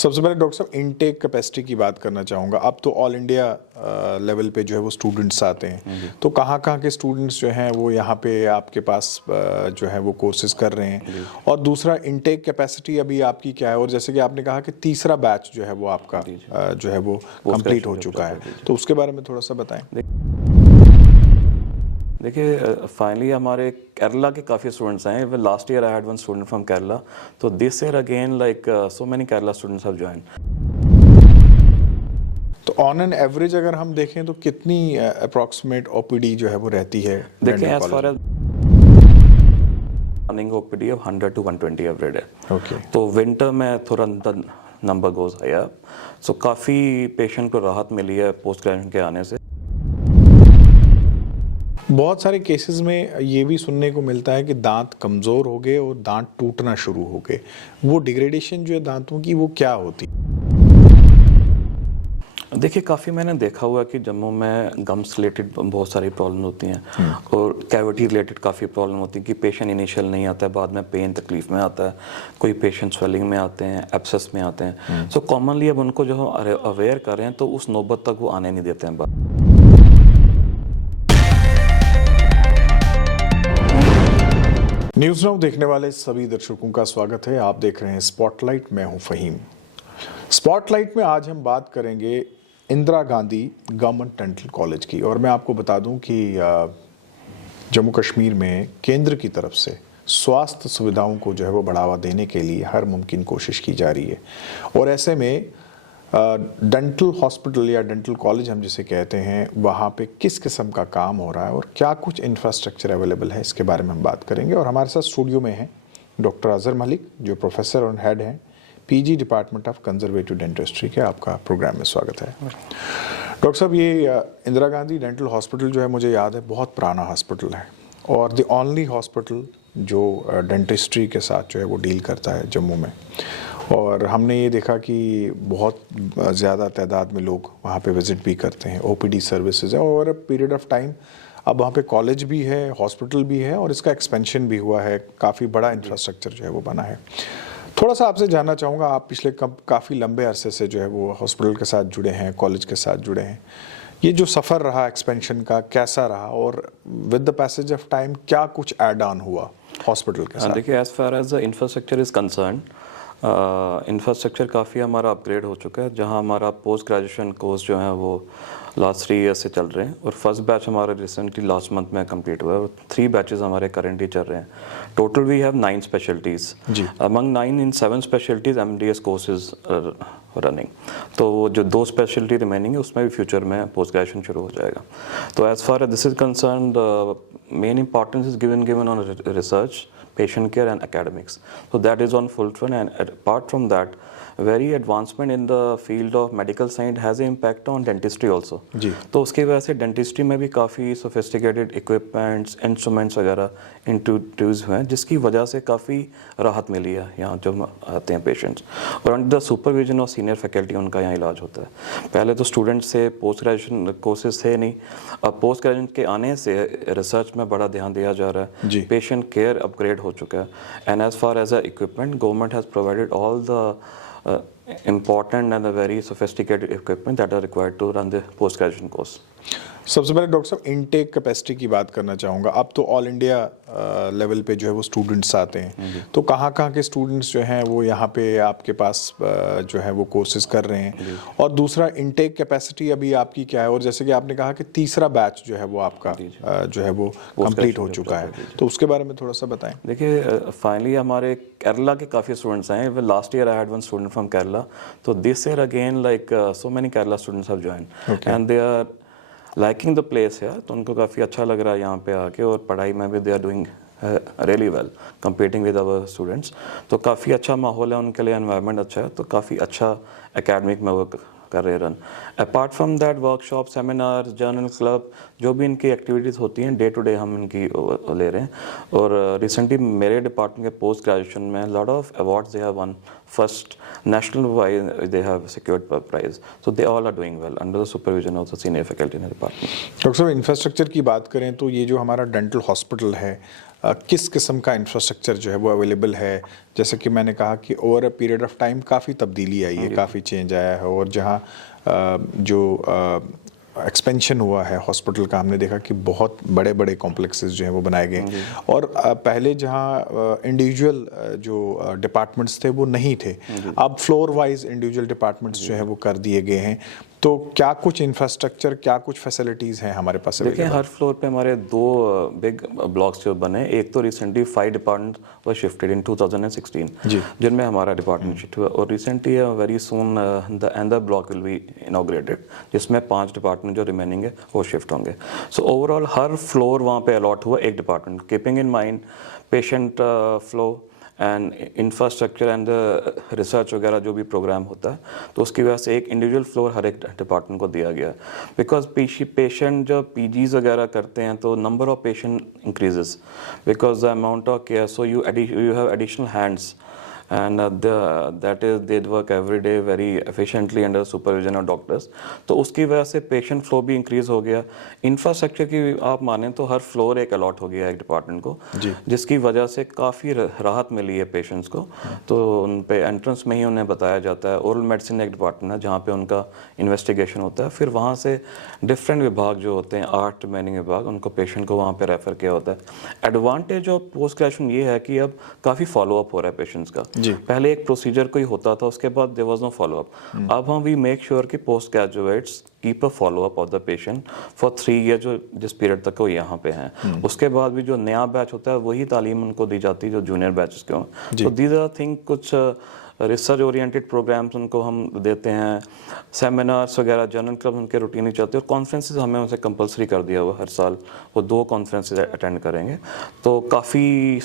सबसे पहले डॉक्टर साहब इनटेक कैपेसिटी की बात करना चाहूँगा। अब तो ऑल इंडिया लेवल पे जो है वो स्टूडेंट्स आते हैं, तो कहाँ के स्टूडेंट्स जो हैं वो यहाँ पे आपके पास जो है वो कोर्सेज कर रहे हैं, और दूसरा इनटेक कैपेसिटी अभी आपकी क्या है, और जैसे कि आपने कहा कि तीसरा बैच जो है वो आपका जो है वो कंप्लीट हो चुका है, तो उसके बारे में थोड़ा सा बताएं। देखिए फाइनली हमारे केरला के काफ़ी स्टूडेंट्स आए हैं। Last year I had one student from Kerala, तो this year again like so many Kerala students have joined. तो ऑन एन एवरेज अगर हम देखें तो कितनी अप्रॉक्सीमेट ओपीडी जो है वो रहती है? देखिए as far as running OPD of 100 to 120 every day. Okay, तो विंटर में थोड़ा नंबर गोज हायर, सो काफ़ी पेशेंट को राहत मिली है पोस्ट ग्रेजुएशन के आने से। बहुत सारे केसेस में ये भी सुनने को मिलता है कि दांत कमज़ोर हो गए और दांत टूटना शुरू हो गए। वो डिग्रेडेशन जो है दांतों की, वो क्या होती? देखिए काफ़ी मैंने देखा हुआ है कि जम्मू में गम्स रिलेटेड बहुत सारी प्रॉब्लम होती हैं और कैविटी रिलेटेड काफ़ी प्रॉब्लम होती है कि पेशेंट इनिशियल नहीं आता है, बाद में पेन तकलीफ में आता है, कोई पेशेंट स्वेलिंग में आते हैं, एब्सेस में आते हैं। सो कॉमनली अब उनको जो अवेयर कर रहे हैं तो उस नौबत तक वो आने नहीं देते हैं। न्यूज़ नाउ देखने वाले सभी दर्शकों का स्वागत है। आप देख रहे हैं स्पॉटलाइट, मैं हूं फ़हीम। स्पॉटलाइट में आज हम बात करेंगे Indira Gandhi government dental college की, और मैं आपको बता दूं कि जम्मू कश्मीर में केंद्र की तरफ से स्वास्थ्य सुविधाओं को जो है वो बढ़ावा देने के लिए हर मुमकिन कोशिश की जा रही है, और ऐसे में डेंटल हॉस्पिटल या डेंटल कॉलेज हम जिसे कहते हैं, वहाँ पे किस किस्म का काम हो रहा है और क्या कुछ इंफ्रास्ट्रक्चर अवेलेबल है, इसके बारे में हम बात करेंगे। और हमारे साथ स्टूडियो में हैं डॉक्टर अजहर मलिक, जो प्रोफेसर और हेड हैं PG department of conservative dentistry के। आपका प्रोग्राम में स्वागत है। डॉक्टर साहब, ये इंदिरा गांधी डेंटल हॉस्पिटल जो है, मुझे याद है बहुत पुराना हॉस्पिटल है और द ओनली हॉस्पिटल जो डेंटिस्ट्री के साथ जो है वो डील करता है जम्मू में। और हमने ये देखा कि बहुत ज़्यादा तादाद में लोग वहाँ पे विज़िट भी करते हैं, ओपीडी सर्विसेज है, और पीरियड ऑफ टाइम अब वहाँ पे कॉलेज भी है, हॉस्पिटल भी है, और इसका एक्सपेंशन भी हुआ है, काफ़ी बड़ा इंफ्रास्ट्रक्चर जो है वो बना है। थोड़ा सा आपसे जानना चाहूँगा, आप पिछले काफ़ी लंबे अरसे से जो है वो हॉस्पिटल के साथ जुड़े हैं, कॉलेज के साथ जुड़े हैं, ये जो सफ़र रहा एक्सपेंशन का कैसा रहा, और with the passage of time क्या कुछ ऐड ऑन हुआ हॉस्पिटल के साथ? देखिए as far as the infrastructure is concern, infrastructure काफ़ी हमारा अपग्रेड हो चुका है। जहां हमारा पोस्ट ग्रेजुएशन कोर्स जो है वो लास्ट 3 ईयर्स से चल रहे हैं, और फर्स्ट बैच हमारा रिसेंटली लास्ट मंथ में कंप्लीट हुआ है, और 3 बैचेस हमारे करेंटली चल रहे हैं। Total we have 9 specialities, among 9 in 7 specialities MDS courses running. तो वो जो 2 स्पेशलिटी रिमेनिंग है उसमें भी फ्यूचर में पोस्ट ग्रेजुएशन शुरू हो जाएगा। तो as far as this is concern, main importance is given on research, patient care and academics. So that is on full front, and apart from that, very advancement in the field of medical science has an impact on dentistry also. जी. तो उसकी वजह से dentistry में भी काफ़ी sophisticated equipments, instruments वगैरह introduce हुए हैं, जिसकी वजह से काफ़ी राहत मिली है यहाँ जो आते हैं पेशेंट्स, और under the supervision of senior faculty उनका यहाँ इलाज होता है। पहले तो स्टूडेंट्स से पोस्ट ग्रेजुएशन कोर्सेज थे नहीं, अब पोस्ट ग्रेजुएशन के आने से रिसर्च में बड़ा ध्यान दिया जा रहा है, पेशेंट केयर अपग्रेड हो चुका है, and as far as a equipment government has provided all the important and a very sophisticated equipment that are required to run the post graduation course. सबसे पहले डॉक्टर साहब इनटेक कैपेसिटी की बात करना चाहूँगा। अब तो ऑल इंडिया लेवल पे जो है वो स्टूडेंट्स आते हैं, तो कहाँ के स्टूडेंट्स जो हैं वो यहाँ पे आपके पास जो है वो कोर्सेज कर रहे हैं, और दूसरा इनटेक कैपेसिटी अभी आपकी क्या है, और जैसे कि आपने कहा कि तीसरा बैच जो है वो आपका जो है वो कंप्लीट हो चुका है, तो उसके बारे में थोड़ा सा बताएं। देखिए फाइनली हमारे केरला के काफ़ी स्टूडेंट्स आए हैं। Last year I had one student from Kerala, तो this year again like so many Kerala students have joined and they are liking the place है, तो उनको काफ़ी अच्छा लग रहा है यहाँ पे आके, और पढ़ाई में भी they are doing really well competing with our students. तो काफ़ी अच्छा माहौल है उनके लिए, एनवायरनमेंट अच्छा है, तो काफ़ी अच्छा एकेडमिक में वर्क कर रहे run. Apart from that workshop, seminar, journal club, जो भी इनकी एक्टिविटीज़ होती हैं डे टू डे हम इनकी ले रहे हैं। और रिसेंटली मेरे डिपार्टमेंट के पोस्ट ग्रेजुएशन में lot of awards they have one first national wise they have secured prize. So they all are doing well under the supervision of the senior faculty in the department. Doctor साहब, infrastructure की बात करें तो ये जो हमारा dental hospital है, किस किस्म का इंफ्रास्ट्रक्चर जो है वो अवेलेबल है? जैसे कि मैंने कहा कि over a period of time काफ़ी तब्दीली आई है, काफ़ी चेंज आया है, और जहाँ जो एक्सपेंशन हुआ है हॉस्पिटल का, हमने देखा कि बहुत बड़े बड़े कॉम्प्लेक्सेस जो हैं वो बनाए गए, और पहले जहाँ इंडिविजुअल जो डिपार्टमेंट्स थे वो नहीं थे, अब फ्लोर वाइज इंडिविजुअल डिपार्टमेंट्स जो हैं वो कर दिए गए हैं। तो क्या कुछ इंफ्रास्ट्रक्चर, क्या कुछ फैसिलिटीज़ हैं हमारे पास? देखिए, हर फ्लोर पे हमारे 2 बिग ब्लॉक्स जो बने, एक तो recently 5 department were shifted in 2016 जिनमें हमारा डिपार्टमेंट शिफ्ट हुआ, और recently very soon the another block will be inaugurated जिसमें 5 डिपार्टमेंट जो रिमेनिंग है वो शिफ्ट होंगे। सो ओवरऑल हर फ्लोर वहाँ पे अलॉट हुआ एक department, keeping in mind patient flow and infrastructure and research वगैरह जो भी प्रोग्राम होता है, तो उसकी वजह से एक इंडिविजुअल फ्लोर हर एक डिपार्टमेंट को दिया गया। बिकॉज पेशेंट जब पीजीज वगैरह करते हैं तो number of patient increases because the amount of care, so you have additional hands and that is they work every day very efficiently under supervision of doctors. तो उसकी वजह से पेशेंट फ्लो भी इंक्रीज हो गया। इंफ्रास्ट्रक्चर की आप माने तो हर फ्लोर एक अलॉट हो गया एक डिपार्टमेंट को, जिसकी वजह से काफ़ी राहत मिली है पेशेंट्स को। तो उन पे एंट्रेंस में ही उन्हें बताया जाता है, ओरल मेडिसिन एक डिपार्टमेंट है जहाँ पे उनका इन्वेस्टिगेशन होता है, फिर वहाँ से डिफरेंट विभाग जो होते हैं 8 रिमेनिंग विभाग, उनको पेशेंट को वहाँ पे रेफ़र किया होता है। एडवांटेज ऑफ पोस्ट ग्रेजुएशन ये है कि अब काफ़ी फॉलोअप हो रहा है पेशेंट्स का। पहले एक प्रोसीजर कोई होता था, उसके बाद देयर वाज नो फॉलोअप। अब हम वी मेक श्योर कि post graduates keep a follow up of the patient for 3 year, जो जिस पीरियड तक वो यहाँ पे हैं। उसके बाद भी जो नया बैच होता है वही तालीम उनको दी जाती है जो जूनियर बैचेस के हों। तो दीज आर थिंग कुछ रिसर्च ओरिएंटेड प्रोग्राम्स उनको हम देते हैं, सेमिनार्स वगैरह, जर्नल क्लब उनके रूटीन ही चलते हैं, और कॉन्फ्रेंसेस हमें उनसे कंपलसरी कर दिया हुआ हर साल वो 2 कॉन्फ्रेंसेस अटेंड करेंगे। तो काफ़ी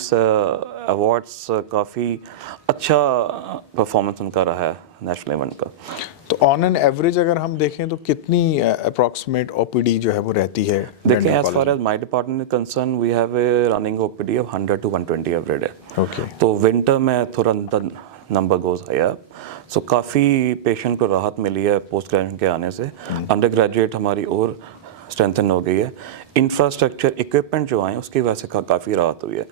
अवार्ड्स, काफ़ी अच्छा परफॉर्मेंस उनका रहा है नेशनल इवेंट का। तो ऑन एन एवरेज अगर हम देखें तो कितनी अप्रॉक्सीमेट ओपीडी जो है वो रहती है? देखिए, as far as my department is concern we have a running OPD of 100 to 120 every day. Okay, तो विंटर में थोड़ा नंबर गोज हायर, सो काफ़ी पेशेंट को राहत मिली है पोस्ट ग्रेजुएशन के आने से। अंडर ग्रेजुएट हमारी और स्ट्रेंथन हो गई है। इंफ्रास्ट्रक्चर इक्विपमेंट जो आए उसकी वजह से काफ़ी राहत हुई है।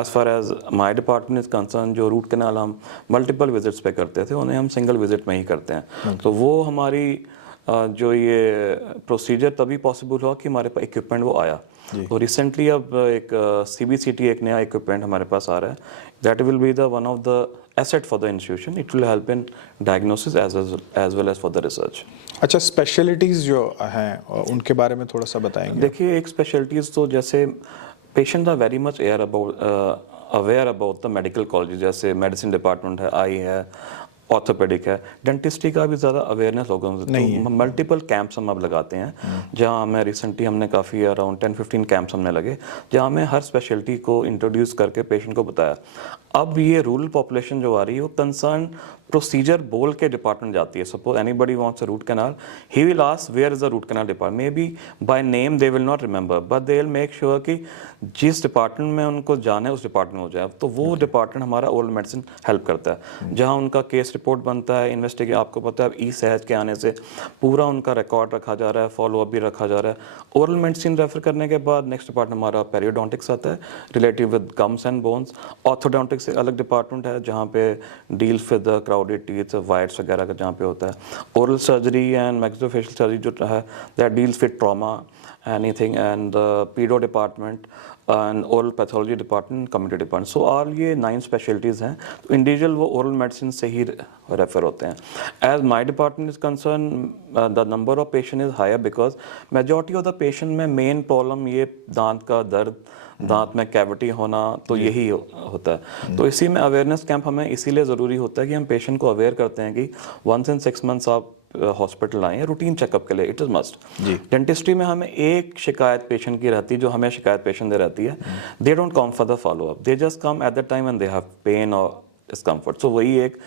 As far as my department is concern, जो रूट कैनाल हम मल्टीपल विजिट्स पे करते थे उन्हें हम सिंगल विजिट में ही करते हैं। तो वो हमारी जो ये प्रोसीजर तभी पॉसिबल हुआ कि हमारे पास इक्विपमेंट वो आया। तो रिसेंटली अब एक CBCT एक नया इक्विपमेंट हमारे पास आ रहा है, that will be the one of the asset for the institution. It will help in diagnosis as well as for the research. अच्छा, स्पेशलिटीज़ जो हैं उनके बारे में थोड़ा सा बताएंगे? देखिए, एक स्पेशलिटीज़ तो जैसे patient are very much aware about the medical college, जैसे मेडिसिन डिपार्टमेंट है, आई है, ऑर्थोपेडिक है, डेंटिस्ट्री का भी ज़्यादा अवेयरनेस लोगों में नहीं है। मल्टीपल कैंप्स हम अब लगाते हैं, जहाँ हमें रिसेंटली हमने काफ़ी अराउंड 10-15 कैंप्स हमने लगे, जहाँ हमें हर स्पेशलिटी को इंट्रोड्यूस करके पेशेंट को बताया। अब ये रूरल पॉपुलेशन जो आ रही है वो कंसर्न प्रोसीजर बोल के डिपार्टमेंट जाती है। Suppose anybody wants a root canal, he will ask where is the root canal department, may be by name they will not remember, but they will make sure कि जिस department में उनको जाना है उस डिपार्टमेंट में हो जाए। तो वो डिपार्टमेंट हमारा ओरल मेडिसिन हेल्प करता है, जहाँ उनका केस रिपोर्ट बनता है, इन्वेस्टिगेट, आपको पता है ई-सहज के आने से पूरा उनका रिकॉर्ड रखा जा रहा है, फॉलोअप भी रखा जा रहा है। ओरल मेडिसिन रेफर करने के बाद नेक्स्ट डिपार्टमेंट हमारा पेरियोडोंटिक्स आता है, relative with gums and bones. Orthodontics एक अलग डिपार्टमेंट है जहाँ पे deals with the crowded teeth, whites वगैरह का जहाँ पे होता है। Oral surgery and maxillofacial surgery जो है that deals with trauma anything, and pedo department and oral pathology department, community department. So all ये 9 स्पेशलिटीज़ हैं। तो इंडिविजुअल वो ओरल मेडिसिन से ही रेफर होते हैं। As my department is concern, the number of patient is higher because majority of the patient में main problem ये दांत का दर्द, दांत में कैविटी होना, तो यही होता है। तो इसी में अवेयरनेस कैंप हमें इसीलिए ज़रूरी होता है कि हम पेशेंट को अवेयर करते हैं कि 1 in 6 months आप हॉस्पिटल आए हैं रूटीन चेकअप के लिए, इट इज़ मस्ट। डेंटिस्ट्री में हमें एक शिकायत पेशेंट की रहती है, जो हमें शिकायत पेशेंट दे रहती है, they don't come for the follow up, they just come at the time and they have pain और डिस्कम्फर्ट। सो वही एक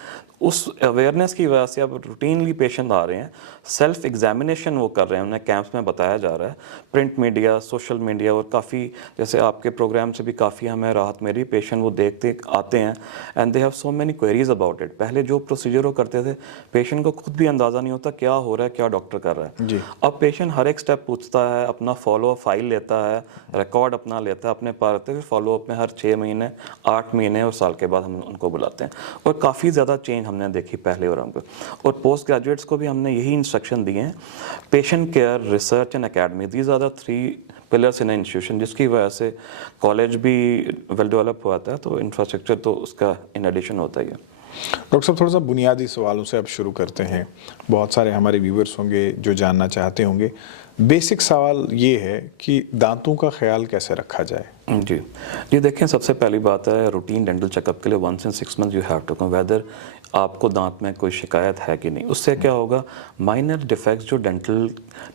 उस अवेयरनेस की वजह से अब रूटीनली पेशेंट आ रहे हैं, सेल्फ एग्जामिनेशन वो कर रहे हैं, उन्हें कैंप्स में बताया जा रहा है, प्रिंट मीडिया, सोशल मीडिया, और काफ़ी जैसे आपके प्रोग्राम से भी काफ़ी हमें राहत मेरी, पेशेंट वो देखते आते हैं and they have so many queries about it. पहले जो प्रोसीजर वो करते थे पेशेंट को खुद भी अंदाज़ा नहीं होता क्या हो रहा है, क्या डॉक्टर कर रहा है। जी। अब पेशेंट हर एक स्टेप पूछता है, अपना फॉलो अप फाइल लेता है, रिकॉर्ड अपना लेता है, अपने पास रखते हैं, फिर फॉलो अप में हर 6 महीने, 8 महीने और साल के बाद हम उनको बुलाते हैं। और काफ़ी ज़्यादा चेंज हमने देखी पहले और हमको। और पोस्ट ग्रेजुएट्स को भी हमने यही इंस्ट्रक्शन दिए हैं, patient care, research and academy, these are the 3 pillars in institution, जिसकी वजह से कॉलेज भी वेल डेवलप हुआ था, तो इंफ्रास्ट्रक्चर तो उसका इन एडिशन होता ही है। डॉक्टर साहब, थोड़ा सा बुनियादी सवालों से अब शुरू करते हैं। बहुत सारे हमारे व्यूवर्स होंगे जो जानना चाहते होंगे। बेसिक सवाल ये है कि दांतों का ख्याल कैसे रखा जाए? जी जी, देखें, सबसे पहली बात है रूटीन डेंटल चेकअप के लिए 1 से 6 month you have to come, whether आपको दांत में कोई शिकायत है कि नहीं। उससे क्या होगा, माइनर डिफेक्ट्स जो डेंटल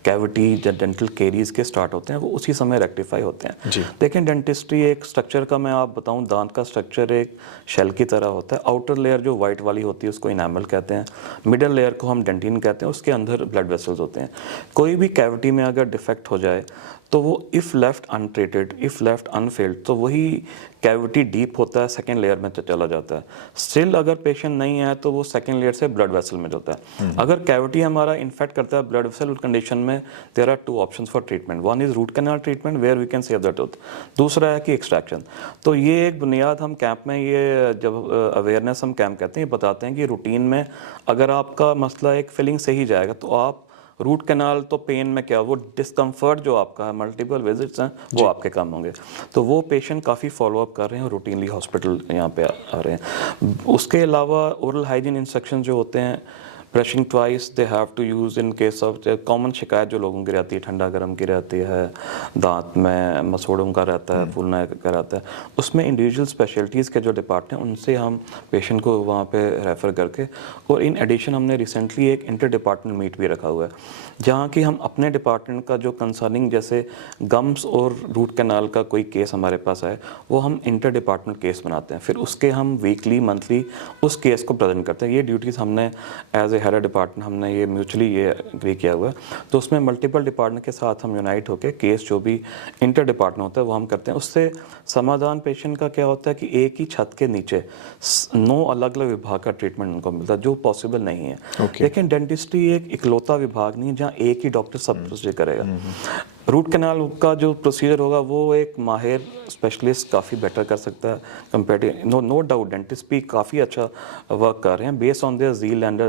कैविटी या डेंटल केरीज के स्टार्ट होते हैं वो उसी समय रेक्टिफाई होते हैं। जी। देखें, डेंटिस्ट्री एक स्ट्रक्चर का मैं आप बताऊं, दांत का स्ट्रक्चर एक शेल की तरह होता है। आउटर लेयर जो वाइट वाली होती है उसको इनामल कहते हैं, मिडल लेयर को हम डेंटिन कहते हैं, उसके अंदर ब्लड वेसल्स होते हैं। कोई भी कैविटी में अगर डिफेक्ट हो जाए तो वो if left untreated, if left Anfield, तो वही कैविटी डीप होता है, सेकेंड लेयर में चला जाता है। स्टिल अगर पेशेंट नहीं है तो वो सेकेंड लेयर से ब्लड वेसल में जाता है। अगर कैविटी हमारा इन्फेक्ट करता है ब्लड वेसल कंडीशन में, there are 2 options for treatment. One is root canal treatment where we can save the tooth, दूसरा है कि एक्सट्रैक्शन। तो ये एक बुनियाद हम कैंप में, ये जब अवेयरनेस हम कैंप कहते हैं, ये बताते हैं कि रूटीन में अगर आपका मसला एक फिलिंग से ही जाएगा तो आप रूट कैनाल, तो पेन में क्या, वो डिस्कम्फर्ट जो आपका है, मल्टीपल विजिट्स हैं, वो आपके कम होंगे। तो वो पेशेंट काफ़ी फॉलो अप कर रहे हैं और रूटीनली हॉस्पिटल यहाँ पे आ रहे हैं। उसके अलावा ओरल हाइजीन इंस्ट्रक्शन जो होते हैं, brushing twice they have to use in case of common शिकायत जो लोगों की रहती है, ठंडा गर्म की रहती है, दांत में मसोड़ों का रहता है, फूलना का रहता है, उसमें इंडिविजुअल स्पेशलिटीज़ के जो डिपार्टमेंट हैं उनसे हम पेशेंट को वहाँ पे रेफ़र करके, और इन एडिशन हमने रिसेंटली एक इंटर डिपार्टमेंट मीट भी रखा हुआ है जहाँ की हम अपने डिपार्टमेंट का जो कंसर्निंग जैसे गम्स और रूट कैनाल का कोई केस हमारे पास आए, वो हम इंटर डिपार्टमेंट केस बनाते हैं, फिर उसके हम वीकली मंथली उस केस को प्रेजेंट करते हैं। ये ड्यूटीज़ हमने एज ए हेड डिपार्टमेंट हमने ये म्यूचुअली ये एग्री किया हुआ है। तो उसमें मल्टीपल डिपार्टमेंट के साथ हम यूनाइट होकर केस जो भी इंटर डिपार्टमेंट होता है वो हम करते हैं। उससे समाधान पेशेंट का क्या होता है कि एक ही छत के नीचे 9 अलग अलग विभाग का ट्रीटमेंट उनको मिलता है, जो पॉसिबल नहीं है। लेकिन डेंटिस्ट्री एक इकलौता विभाग नहीं है जहाँ एक ही डॉक्टर सब प्रोसीजर करेगा। रूट कैनाल का जो प्रोसीजर होगा वो एक माहिर स्पेशलिस्ट काफ़ी बेटर कर सकता है कंपेरेटिव, नो डाउट डेंटिस्ट भी काफ़ी अच्छा वर्क कर रहे हैं based on their zeal and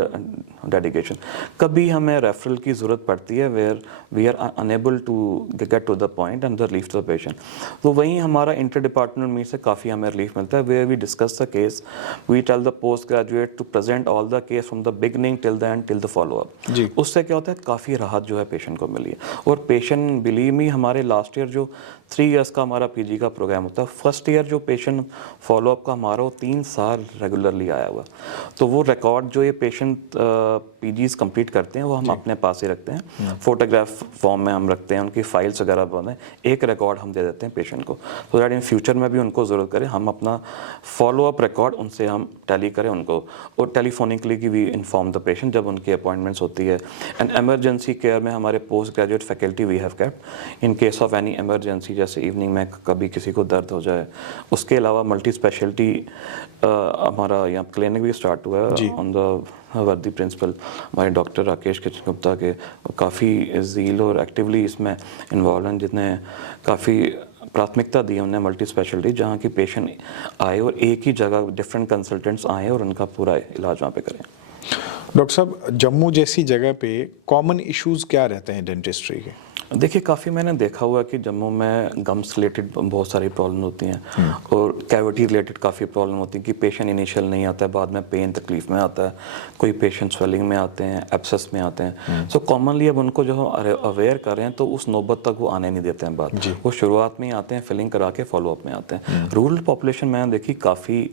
dedication. कभी हमें रेफरल की ज़रूरत पड़ती है where we are unable to get to the point and the relief to the patient, तो वहीं हमारा इंटर डिपार्टमेंट मीट से काफ़ी हमें रिलीफ मिलता है, where we discuss the case, we tell the post graduate to present all the case from the beginning till the end till the follow up. उससे क्या होता है, काफ़ी राहत जो है पेशेंट को मिली है। और पेशेंट बिलीव मी, हमारे लास्ट ईयर जो 3 इयर्स का हमारा पीजी का प्रोग्राम होता है, फर्स्ट ईयर जो पेशेंट फॉलोअप का हमारा वो 3 साल रेगुलरली आया हुआ, तो वो रिकॉर्ड जो ये पेशेंट पीजीज कंप्लीट करते हैं वो हम अपने पास ही रखते हैं, फोटोग्राफ फॉर्म में हम रखते हैं, उनकी फाइल्स वगैरह बनाए, एक रिकॉर्ड हम दे देते हैं पेशेंट को, तो दैट इन फ्यूचर में भी उनको ज़रूरत करें हम अपना फॉलोअप रिकॉर्ड उनसे हम टैली करें उनको, और टेलीफोनिकली की वी इन्फॉर्म द पेशेंट जब उनकी अपॉइंटमेंट्स होती है। एंड एमरजेंसी केयर में हमारे post graduate faculty we have kept in case of any emergency, जैसे इवनिंग में कभी किसी को दर्द हो जाए। उसके अलावा मल्टी स्पेशलिटी हमारा यहाँ क्लिनिक भी स्टार्ट हुआ है ऑन द वर्दी प्रिंसिपल हमारे डॉक्टर राकेश किशन गुप्ता के, काफ़ी ज़ील और एक्टिवली इसमें इन्वॉल्व हैं, जितने काफ़ी प्राथमिकता दी उन्हें मल्टी स्पेशलिटी, जहाँ की पेशेंट आए और एक ही जगह डिफरेंट कंसल्टेंट्स आए और उनका पूरा इलाज वहाँ पे करें। डॉक्टर साहब, जम्मू जैसी जगह पे कॉमन इश्यूज क्या रहते हैं डेंटिस्ट्री के? देखिए, काफ़ी मैंने देखा हुआ कि जम्मू में गम्स रिलेटेड बहुत सारी प्रॉब्लम होती हैं और कैविटी रिलेटेड काफ़ी प्रॉब्लम होती है कि पेशेंट इनिशियल नहीं आता है, बाद में पेन तकलीफ में आता है, कोई पेशेंट स्वेलिंग में आते हैं, एब्सेस में आते हैं। सो कॉमनली अब उनको जो अवेयर कर रहे हैं तो उस नौबत तक वो आने नहीं देते हैं बात, वो शुरुआत में ही आते हैं, फिलिंग करा के फॉलोअप में आते हैं। रूरल पॉपुलेशन मैंने देखी काफ़ी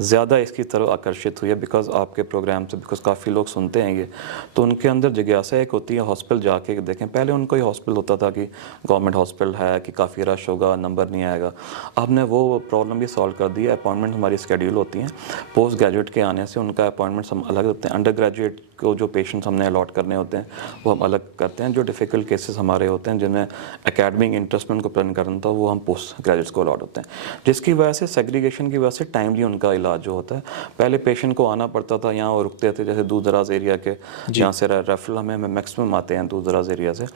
ज़्यादा इसकी तरफ आकर्षित हुई है बिकॉज आपके प्रोग्राम से, बिकॉज काफ़ी लोग सुनते हैं ये, तो उनके अंदर जिज्ञासा एक होती है हॉस्पिटल जाके देखें। पहले उनको ये हॉस्पिटल हॉस्पिटल होता था कि गवर्नमेंट हॉस्पिटल है कि काफ़ी रश होगा, नंबर नहीं आएगा। अब हमने वो प्रॉब्लम भी सॉल्व कर दी है। अपॉइंटमेंट हमारी शेड्यूल होती हैं, पोस्ट ग्रेजुएट के आने से उनका अपॉइंटमेंट्स हम अलग रखते हैं। अंडर ग्रेजुएट को जो पेशेंट्स हमने अलॉट करने होते हैं वो हम अलग करते हैं। जो डिफ़िकल्ट केसेस हमारे होते हैं जिनमें एकेडमिक इंटरेस्ट में उनको प्लान करना था, वो हम पोस्ट ग्रेजुएट्स को अलॉट होते हैं, जिसकी वजह से सेग्रीगेशन की वजह से टाइमली उनका इलाज जो होता है। पहले पेशेंट को आना पड़ता था, यहाँ वो रुकते थे, जैसे दूर दराज एरिया के जहाँ से रेफरल हमें मैक्सिमम आते हैं दूर दराज एरिया से,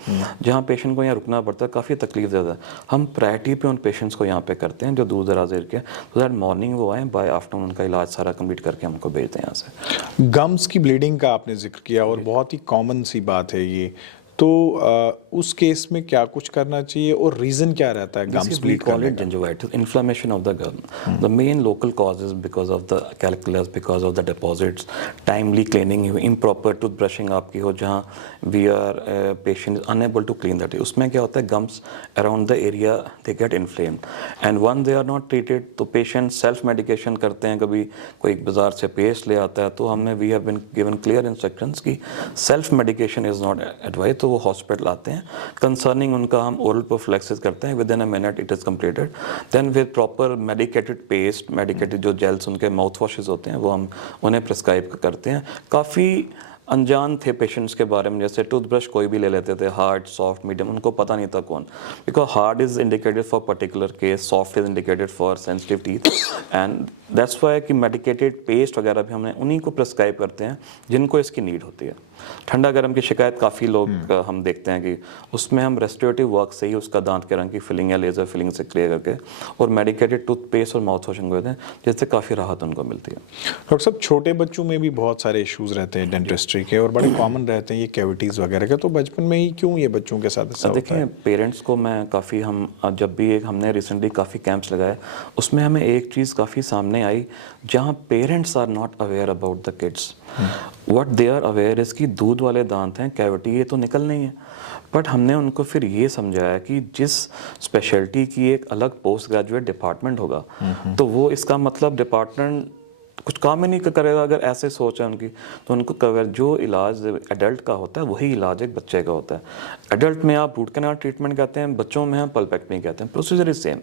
जहाँ पेशेंट को यहाँ रुकना पड़ता है, काफ़ी तकलीफ ज़्यादा है। हम प्रायोरिटी पे उन पेशेंट्स को यहाँ पे करते हैं जो दूर दराज एरिया के, तो दैट मॉर्निंग वो आए, बाय आफ्टरनून उनका इलाज सारा कंप्लीट करके हमको भेजते हैं यहाँ से। गम्स की ब्लीडिंग का आपने जिक्र किया और बहुत ही कॉमन सी बात है ये, तो उस केस में क्या कुछ करना चाहिए और रीजन क्या रहता है गम्स ब्लीड करने का? Gingivitis, inflammation of the gum. The main local cause is because of the calculus, because of the deposits, timely cleaning, improper toothbrushing आपकी हो जहाँ we are patient is unable to clean that. उसमें क्या होता है, gums around the area they get inflamed and when they are not treated तो patient self medication करते हैं। कभी कोई बाजार से पेस्ट ले आता है तो हमने we have been given clear instructions कि self medication is not advised, तो वो हॉस्पिटल आते हैं। कंसर्निंग उनका हम ओरल प्रोफिलैक्सिस करते हैं, within a minute it is completed. Then with proper medicated paste, medicated जो जेल्स उनके माउथ वॉशेस होते हैं वो हम उन्हें प्रिस्क्राइब करते हैं। काफ़ी अनजान थे पेशेंट्स के बारे में, जैसे टूथब्रश कोई भी ले लेते थे, हार्ड, सॉफ्ट, मीडियम, उनको पता नहीं था कौन, because hard is indicated for particular case, soft is indicated for sensitive teeth, and that's why कि मेडिकेटेड पेस्ट वगैरह भी हमने उन्हीं को प्रिस्क्राइब करते हैं जिनको इसकी नीड होती है। ठंडा गर्म की शिकायत काफ़ी लोग हम देखते हैं कि उसमें हम रेस्टोरेटिव वर्क से ही उसका दांत के रंग की फिलिंग या लेज़र फिलिंग से क्लियर करके और मेडिकेटेड टूथपेस्ट और माउथ वॉशिंग करते हैं, जिससे काफ़ी राहत उनको मिलती है। डॉक्टर साहब, छोटे बच्चों में भी बहुत सारे इश्यूज रहते हैं डेंटिस्ट्री के और बड़े कॉमन रहते हैं ये कैविटीज़ वगैरह के, तो बचपन में ही क्यों ये बच्चों के साथ ऐसा होता देखिए, है? पेरेंट्स को मैं काफ़ी, हम जब भी एक हमने रिसेंटली काफ़ी कैंप्स लगाए, उसमें हमें एक चीज़ काफ़ी सामने आई, जहाँ parents are not aware about the kids. What they are aware is कि दूध वाले दांत हैं, कैविटी ये तो निकल नहीं है, बट हमने उनको फिर ये समझाया कि जिस स्पेशलिटी की एक अलग पोस्ट ग्रेजुएट डिपार्टमेंट होगा, तो वो इसका मतलब डिपार्टमेंट कुछ काम ही नहीं करेगा। अगर ऐसे सोच है उनकी, तो उनको कवर जो इलाज एडल्ट का होता है वही इलाज एक बच्चे का होता है। एडल्ट में आप रूट कैनाल ट्रीटमेंट कहते हैं, बच्चों में हम पल्पेक्टमी कहते हैं। प्रोसीजर इज सेम,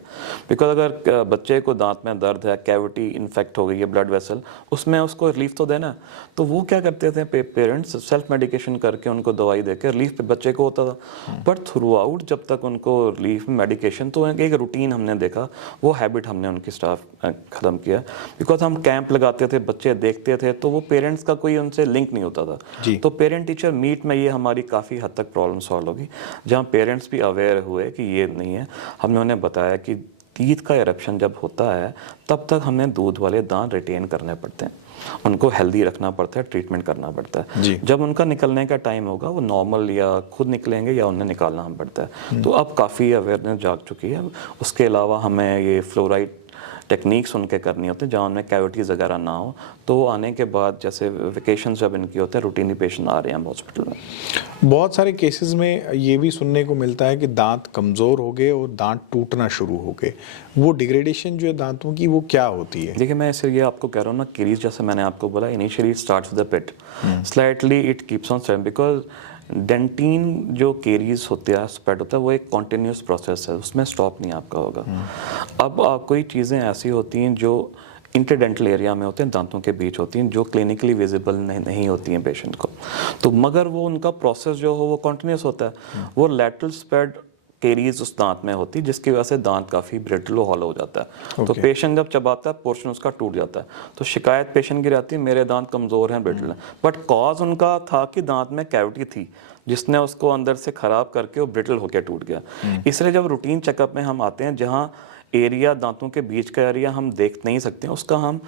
बिकॉज अगर बच्चे को दांत में दर्द है, कैविटी इन्फेक्ट हो गई है, ब्लड वेसल, उसमें उसको रिलीफ तो देना, तो वो क्या करते थे पेरेंट्स, सेल्फ मेडिकेशन करके उनको दवाई देकर रिलीफ बच्चे को होता था। बट थ्रू आउट जब तक उनको रिलीफ मेडिकेशन, तो एक रूटीन हमने देखा, वो हैबिट हमने उनकी स्टाफ ख़त्म किया। बिकॉज हम कैंप लगाते थे, बच्चे देखते थे, तो वो पेरेंट्स का कोई उनसे लिंक नहीं होता था। तो पेरेंट टीचर मीट में ये हमारी काफ़ी हद तक प्रॉब्लम सॉल्व होगी, जहाँ पेरेंट्स भी अवेयर हुए कि ये नहीं है। हमने उन्हें बताया कि टीथ का इरप्शन जब होता है तब तक हमें दूध वाले दांत रिटेन करने पड़ते हैं, उनको हेल्दी रखना पड़ता है, ट्रीटमेंट करना पड़ता है। जब उनका निकलने का टाइम होगा, वो नॉर्मल या खुद निकलेंगे या उन्हें निकालना हम पड़ता है। तो अब काफ़ी अवेयरनेस जाग चुकी है। उसके अलावा हमें ये फ्लोराइड टेक्निक्स उनके करनी होती है, जहाँ उनमें कैविटीज़ वगैरह ना हो, तो आने के बाद जैसे वेकेशन जब इनकी होते हैं, रूटीनली पेशेंट आ रहे हैं हॉस्पिटल में। बहुत सारे केसेस में ये भी सुनने को मिलता है कि दांत कमज़ोर हो गए और दांत टूटना शुरू हो गए। वो डिग्रेडेशन जो है दांतों की, वो क्या होती है? देखिए, मैं इसलिए आपको कह रहा हूँ ना, किरीज जैसे मैंने आपको बोला, initially starts with the pit, slightly it keeps on stem, because dentin जो केरीज होते हैं, स्प्रेड होता है, वो एक कॉन्टिन्यूस प्रोसेस है, उसमें स्टॉप नहीं आपका होगा। अब कोई चीज़ें ऐसी होती हैं जो इंटरडेंटल एरिया में होते हैं, दांतों के बीच होती हैं, जो क्लिनिकली विजिबल नहीं होती हैं पेशेंट को, तो मगर वो उनका प्रोसेस जो हो वो कॉन्टिन्यूस होता है। वो लैटरल स्प्रेड केरीज उस दांत में होती है, जिसकी वजह से दांत काफ़ी ब्रिटल हॉलो हो जाता है। तो पेशेंट जब चबाता है, पोर्शन उसका टूट जाता है, तो शिकायत पेशेंट की रहती है, मेरे दांत कमज़ोर हैं, ब्रिटल हैं, बट कॉज उनका था कि दांत में कैविटी थी, जिसने उसको अंदर से ख़राब करके वो ब्रिटल होकर टूट गया। इसलिए जब रूटीन चेकअप में हम आते हैं, जहाँ एरिया दांतों के बीच का एरिया हम देख नहीं सकते हैं, उसका हम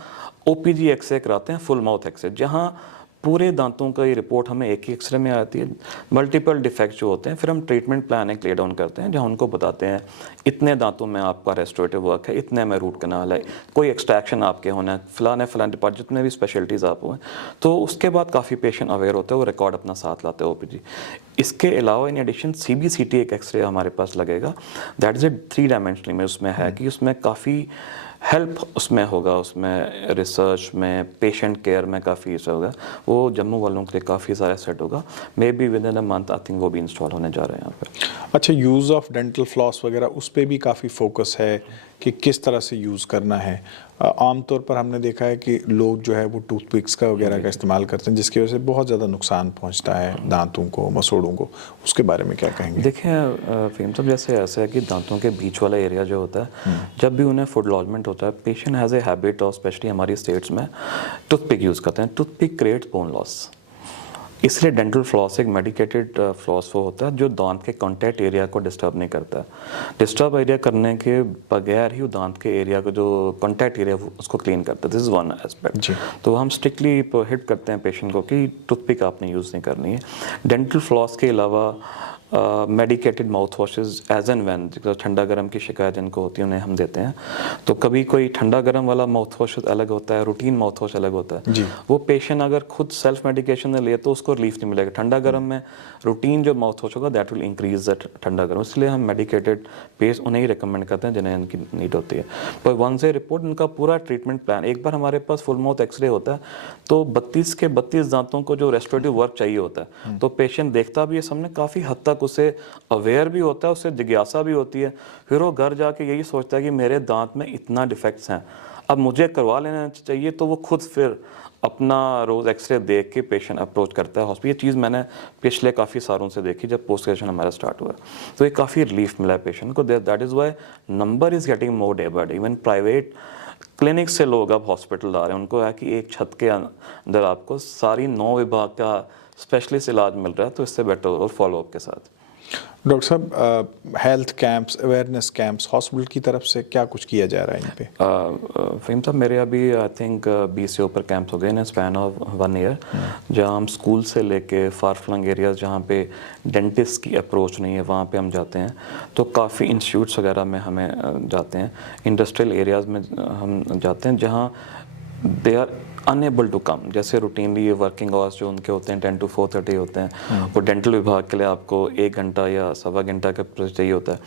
OPG एक्सरे कराते हैं, फुल माउथ एक्सरे, जहाँ पूरे दांतों का ये रिपोर्ट हमें एक ही एक्सरे में आती है, मल्टीपल डिफेक्ट जो होते हैं, फिर हम ट्रीटमेंट प्लान एक ले डाउन करते हैं, जहाँ उनको बताते हैं इतने दांतों में आपका रेस्टोरेटिव वर्क है, इतने में रूट कैनाल है, कोई एक्सट्रैक्शन आपके होना है, फलाने डिपार्ट जितने भी स्पेशलिटीज़ आप हुए। तो उसके बाद काफ़ी पेशेंट अवेयर होते हैं, वो रिकॉर्ड अपना साथ लाते हैं OPG। इसके अलावा इन एडिशन CBCT एक एक्सरे हमारे पास लगेगा, दैट इज़ ए 3 डायमेंशनल में, उसमें है कि उसमें काफ़ी हेल्प उसमें होगा, उसमें रिसर्च में, पेशेंट केयर में काफ़ी इससे होगा। वो जम्मू वालों के लिए काफ़ी सारा सेट होगा। May be with in a month I think वो भी इंस्टॉल होने जा रहे हैं यहाँ पे। अच्छा, यूज़ ऑफ डेंटल फ्लॉस वगैरह उस पे भी काफ़ी फोकस है कि किस तरह से यूज़ करना है। आमतौर पर हमने देखा है कि लोग जो है वो टूथपिक्स का वगैरह का इस्तेमाल करते हैं, जिसकी वजह से बहुत ज़्यादा नुकसान पहुंचता है दांतों को, मसूड़ों को। उसके बारे में क्या कहेंगे? देखिए फेम साहब, जैसे ऐसा है कि दांतों के बीच वाला एरिया जो होता है, जब भी उन्हें फूड लॉजमेंट होता है, patient has a habit of, specially हमारी स्टेट्स में टूथपिक यूज़ करते हैं। टूथपिक क्रिएट्स बोन लॉस, इसलिए डेंटल फ्लॉस एक मेडिकेटेड फ्लॉस वो होता है जो दांत के कॉन्टैक्ट एरिया को डिस्टर्ब नहीं करता है। डिस्टर्ब एरिया करने के बगैर ही वो दांत के एरिया को, जो कॉन्टैक्ट एरिया उसको क्लीन करता है। This is one aspect. तो हम स्ट्रिक्टली प्रोहिबिट करते हैं पेशेंट को कि टूथपिक आपने यूज़ नहीं करनी है। डेंटल फ्लॉस के अलावा मेडिकेटेड माउथ वॉशेज़ एज एंड वैन, ठंडा गर्म की शिकायत जिनको होती है उन्हें हम देते हैं। तो कभी कोई ठंडा गर्म वाला माउथ वॉश अलग होता है, रूटीन माउथ वॉश अलग होता है। वो पेशेंट अगर खुद सेल्फ मेडिकेशन में ले तो उसको रिलीफ नहीं मिलेगा। ठंडा गर्म में रूटीन जो माउथ वॉश होगा दैट विल इंक्रीज द ठंडा गर्म, इसलिए हम मेडिकेटेड पेस्ट उन्हें ही रिकमेंड करते हैं जिन्हें इनकी नीड होती है। पर वन से रिपोर्ट उनका पूरा ट्रीटमेंट प्लान, एक बार हमारे पास फुल माउथ एक्सरे होता है तो 32 के 32 दांतों को जो रेस्टोरेटिव वर्क चाहिए होता है, तो पेशेंट देखता भी है सामने, काफ़ी हद तक उसे अवेयर भी होता है, उससे जिज्ञासा भी होती है। फिर वो घर जाके यही सोचता है कि मेरे दांत में इतना डिफेक्ट्स हैं, अब मुझे करवा लेना चाहिए। तो वो खुद फिर अपना रोज़ एक्सरे देख के पेशेंट अप्रोच करता है हॉस्पिटल। ये चीज़ मैंने पिछले काफ़ी सालों से देखी जब पोस्ट ग्रेजुएशन हमारा स्टार्ट हुआ, तो ये काफ़ी रिलीफ मिला है पेशेंट को। That is why number is getting more day by day. Even private clinic से लोग अब हॉस्पिटल आ रहे हैं, उनको है कि एक छत के अंदर आपको सारी 9 विभाग का स्पेशलिस्ट इलाज मिल रहा है, तो इससे बेटर और फॉलोअप के साथ। डॉक्टर साहब, health camps, awareness camps hospital की तरफ से क्या कुछ किया जा रहा है इन पे? फेम साहब, मेरे अभी आई थिंक 20 से ऊपर कैंप्स हो गए इन स्पैन ऑफ 1 ईयर, जहाँ हम स्कूल से लेके फार फ्लंग एरियाज जहाँ पे डेंटिस्ट की अप्रोच नहीं है वहाँ पे हम जाते हैं। तो काफ़ी इंस्टीट्यूट्स वगैरह में हमें जाते हैं, इंडस्ट्रियल एरियाज़ में हम जाते हैं जहाँ they are unable to come. जैसे रूटीनली ये वर्किंग आवर्स जो उनके होते हैं 10 to 4:30 होते हैं, वो डेंटल विभाग के लिए आपको 1 घंटा या सवा घंटा का प्रोसेस चाहिए होता है।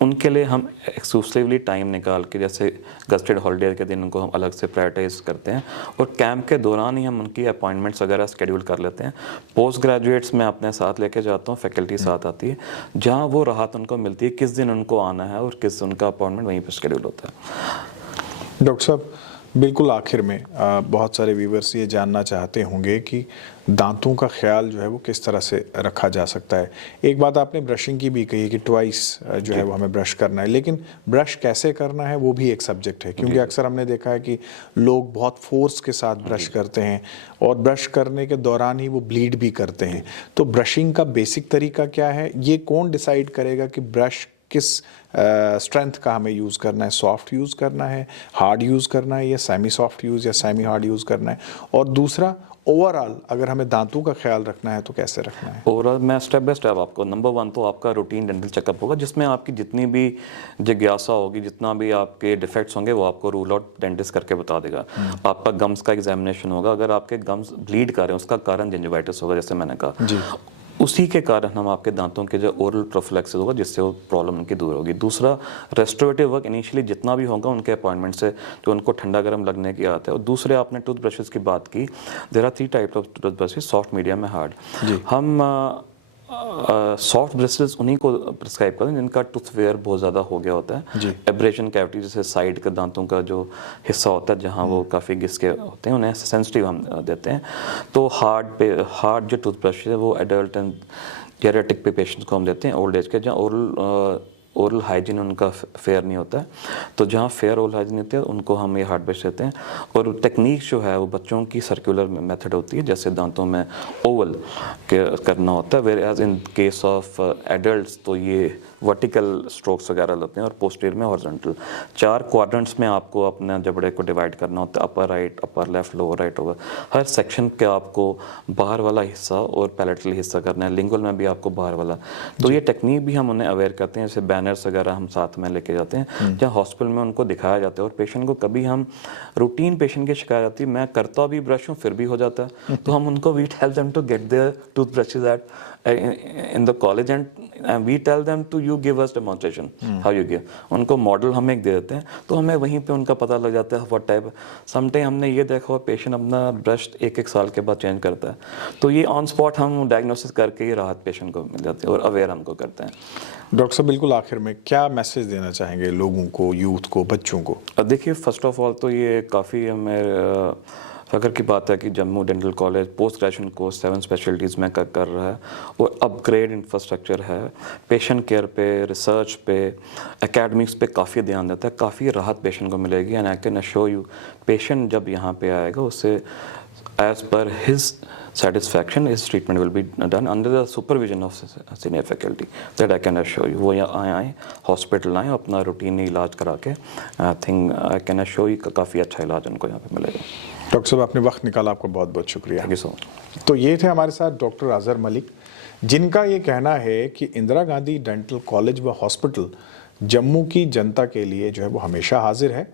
उनके लिए हम एक्सक्लूसिवली टाइम निकाल के, जैसे गस्टेड हॉलीडे के दिन उनको हम अलग से प्रायोरिटाइज करते हैं, और कैंप के दौरान ही हम उनकी अपॉइंटमेंट्स वगैरह शेड्यूल कर लेते हैं। पोस्ट ग्रेजुएट्स मैं अपने साथ लेके जाता हूँ, फैकल्टी साथ आती है, जहाँ वो राहत उनको मिलती है किस दिन उनको आना है और किस उनका अपॉइंटमेंट वहीं पर शेड्यूल होता है। डॉक्टर साहब, बिल्कुल आखिर में बहुत सारे व्यूवर्स ये जानना चाहते होंगे कि दांतों का ख्याल जो है वो किस तरह से रखा जा सकता है। एक बात आपने ब्रशिंग की भी कही कि ट्वाइस जो है वो हमें ब्रश करना है, लेकिन ब्रश कैसे करना है वो भी एक सब्जेक्ट है, क्योंकि अक्सर हमने देखा है कि लोग बहुत फोर्स के साथ ब्रश करते हैं और ब्रश करने के दौरान ही वो ब्लीड भी करते हैं। तो ब्रशिंग का बेसिक तरीका क्या है, ये कौन डिसाइड करेगा कि ब्रश किस स्ट्रेंथ का हमें यूज़ करना है, सॉफ्ट यूज़ करना है, हार्ड यूज़ करना है, या सेमी सॉफ्ट यूज़ या सेमी हार्ड यूज़ करना है? और दूसरा, ओवरऑल अगर हमें दांतों का ख्याल रखना है तो कैसे रखना है? ओवरऑल मैं स्टेप बाय स्टेप आपको, नंबर 1 तो आपका रूटीन डेंटल चेकअप होगा, जिसमें आपकी जितनी भी जिज्ञासा होगी, जितना भी आपके डिफेक्ट्स होंगे वो आपको रूल आउट डेंटिस्ट करके बता देगा। आपका गम्स का एग्जामिनेशन होगा, अगर आपके गम्स ब्लीड कर रहे हैं उसका कारण जिंजिवाइटिस होगा, जैसे मैंने कहा, उसी के कारण हम आपके दांतों के जो ओरल प्रोफिलैक्सिस होगा जिससे वो प्रॉब्लम उनकी दूर होगी। दूसरा, रेस्टोरेटिव वर्क इनिशियली जितना भी होगा उनके अपॉइंटमेंट से, जो उनको ठंडा गर्म लगने की आदत है। और दूसरे, आपने टूथ ब्रशेस की बात की, there are 3 type of tooth brushes, soft, medium में हार्ड। हम सॉफ्ट ब्रशेस उन्हीं को प्रिस्क्राइब करते हैं जिनका टूथ वेयर बहुत ज़्यादा हो गया होता है, एब्रेशन कैविटी, जैसे साइड के दांतों का जो हिस्सा होता है जहाँ वो काफ़ी घिसके होते हैं, उन्हें सेंसिटिव हम देते हैं। तो हार्ड जो टूथ ब्रश है वो एडल्ट एंड जेरियाट्रिक पे पेशेंट्स को हम देते हैं, ओल्ड एज के, जहाँ ओरल हाइजीन उनका फेयर नहीं होता है। तो जहाँ फेयर ओरल हाइजीन होती है उनको हम ये हार्ड ब्रश देते हैं। और टेक्निक जो है वो बच्चों की सर्कुलर मेथड होती है, जैसे दांतों में ओवल करना होता है, whereas in case of adults तो ये वर्टिकल स्ट्रोक्स वगैरह लेते हैं, और पोस्टीरियर में हॉरिजॉन्टल। 4 क्वाड्रेंट्स में आपको अपने जबड़े को डिवाइड करना होता है, upper right, upper left, lower right होगा। हर सेक्शन के आपको बाहर वाला हिस्सा और पैलेटल हिस्सा करना है, लिंगुअल में भी आपको बाहर वाला। तो ये टेक्निक भी हम उन्हें अवेयर करते हैं, जैसे बैनर्स वगैरह हम साथ में लेके जाते हैं, जहाँ हॉस्पिटल में उनको दिखाया जाता है। और पेशेंट को कभी हम रूटीन पेशेंट की शिकायत आती है, मैं करता भी ब्रश हूँ फिर भी हो जाता है, तो हम उनको we help them to get their tooth brushes in the college and we tell them to you give us demonstration how you give. उनको मॉडल हम एक दे देते हैं तो हमें वहीं पे उनका पता लग जाता है what type. समटाइम हमने ये देखा हुआ पेशेंट अपना ब्रश एक साल के बाद चेंज करता है, तो ये ऑन स्पॉट हम डायग्नोसिस करके ही राहत पेशेंट को मिल जाती है और अवेयर हमको करते हैं. डॉक्टर साहब बिल्कुल आखिर में क्या मैसेज देना चाहेंगे लोगों को, यूथ को, बच्चों को? देखिए फर्स्ट ऑफ ऑल तो ये काफ़ी हमें फ़ख्र की बात है कि Jammu dental college post graduation course 7 specialities में कर रहा है और अपग्रेड इंफ्रास्ट्रक्चर है. पेशेंट केयर पे, रिसर्च पे, एकेडमिक्स पे काफ़ी ध्यान देता है. काफ़ी राहत पेशेंट को मिलेगी and I can assure you patient जब यहाँ पे आएगा उससे as per his satisfaction his treatment will be done under the supervision of senior faculty. That I can assure you. वो यहाँ आए हॉस्पिटल आए अपना रूटीन इलाज करा के I think I can assure you काफ़ी अच्छा इलाज उनको यहाँ पे मिलेगा. डॉक्टर साहब आपने वक्त निकाला, आपका बहुत बहुत शुक्रिया. Thank you so much. तो ये थे हमारे साथ डॉक्टर अजहर मलिक, जिनका ये कहना है कि इंदिरा गांधी डेंटल कॉलेज व हॉस्पिटल जम्मू की जनता के लिए जो है वो हमेशा हाजिर है.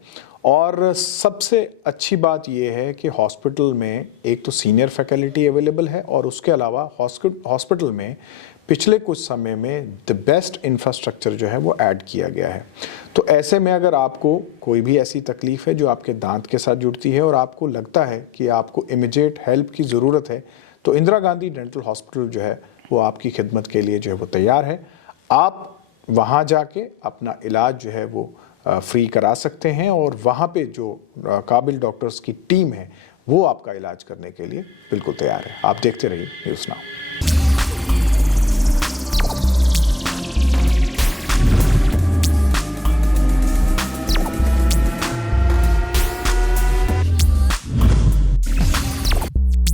और सबसे अच्छी बात यह है कि हॉस्पिटल में एक तो सीनियर फैकल्टी अवेलेबल है और उसके अलावा हॉस्पिटल में पिछले कुछ समय में द बेस्ट इंफ्रास्ट्रक्चर जो है वो ऐड किया गया है. तो ऐसे में अगर आपको कोई भी ऐसी तकलीफ़ है जो आपके दांत के साथ जुड़ती है और आपको लगता है कि आपको इमीडिएट हेल्प की ज़रूरत है, तो इंदिरा गांधी डेंटल हॉस्पिटल जो है वो आपकी खिदमत के लिए जो है वो तैयार है. आप वहाँ जाके अपना इलाज जो है वो फ्री करा सकते हैं और वहाँ पे जो काबिल डॉक्टर्स की टीम है वो आपका इलाज करने के लिए बिल्कुल तैयार है. आप देखते रहिए न्यूज़ नाउ.